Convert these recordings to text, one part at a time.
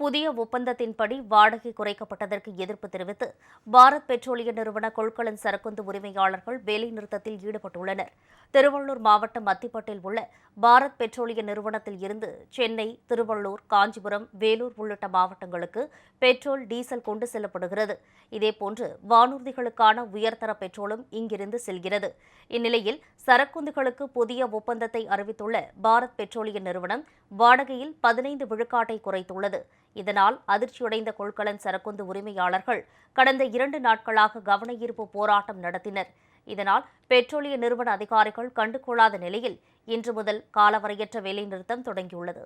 புதிய ஒப்பந்தத்தின்படி வாடகை குறைக்கப்பட்டதற்கு எதிர்ப்பு தெரிவித்து பாரத் பெட்ரோலிய நிறுவன கொள்கலன் சரக்குந்து உரிமையாளர்கள் வேலைநிறுத்தத்தில் ஈடுபட்டுள்ளனர். திருவள்ளூர் மாவட்டம் அத்திப்பட்டில் உள்ள பாரத் பெட்ரோலிய நிறுவனத்தில் இருந்து சென்னை திருவள்ளூர் காஞ்சிபுரம் வேலூர் உள்ளிட்ட மாவட்டங்களுக்கு பெட்ரோல் டீசல் கொண்டு செல்லப்படுகிறது. இதேபோன்று வானூர்திகளுக்கான உயர்தர பெட்ரோலும் இங்கிருந்து செல்கிறது. இந்நிலையில் சரக்குந்துகளுக்கு புதிய ஒப்பந்தத்தை அறிவித்துள்ள பாரத் பெட்ரோலிய நிறுவனம் வாடகையில் பதினைந்து விழுக்காட்டை குறைத்துள்ளது. இதனால் அதிர்ச்சியடைந்த கொள்கலன் சரக்குந்து உரிமையாளர்கள் கடந்த இரண்டு நாட்களாக கவனஈர்ப்பு போராட்டம் நடத்தினர். இதனால் பெட்ரோலிய நிறுவன அதிகாரிகள் கண்டுகொள்ளாத நிலையில் இன்று முதல் காலவரையற்ற வேலைநிறுத்தம் தொடங்கியுள்ளது.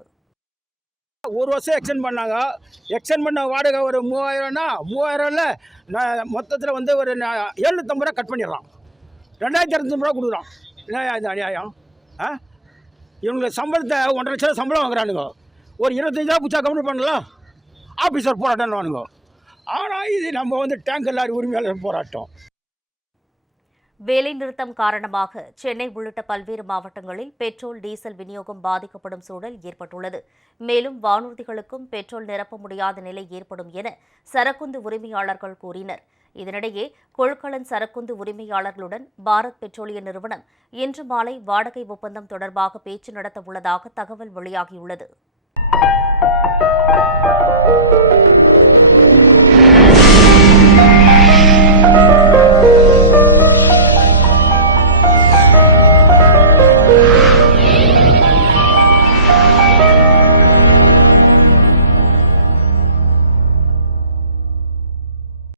ஒரு வருஷம் எக்ஸ்டெண்ட் பண்ணாங்க. எக்ஸ்டெண்ட் பண்ண வாடகை ஒரு மூவாயிரம்னா மூவாயிரம்ல மொத்தத்தில் வந்து ஒரு நா- எழுநூத்தம்பது ரூபா கட் பண்ணிடுறான் ரெண்டாயிரத்தி இரநூத்தம்பது ரூபா கொடுக்குறான் என்ன இது அநியாயம்? ஆ? இவங்களுக்கு சம்பளத்தை ஒன்றரை லட்சம் சம்பளம் வாங்குறானுங்க. ஒரு இருபத்தஞ்சு ரூபா பிடிச்சா கம்மி பண்ணலாம். ஆஃபீஸர் போராட்டம்னுவானுங்க ஆனால் இது நம்ம வந்து டேங்கர் லாரி உரிமையாளர் போராட்டம். வேலைநிறுத்தம் காரணமாக சென்னை உள்ளிட்ட பல்வேறு மாவட்டங்களில் பெட்ரோல் டீசல் விநியோகம் பாதிக்கப்படும் சூழல் ஏற்பட்டுள்ளது. மேலும் வானூர்திகளுக்கும் பெட்ரோல் நிரப்ப முடியாத நிலை ஏற்படும் என சரக்குந்து உரிமையாளர்கள் கூறினர். இதனிடையே கொள்கலன் சரக்குந்து உரிமையாளர்களுடன் பாரத் பெட்ரோலிய நிறுவனம் இன்று மாலை வாடகை ஒப்பந்தம் தொடர்பாக பேச்சு நடத்த உள்ளதாக தகவல் வெளியாகியுள்ளது.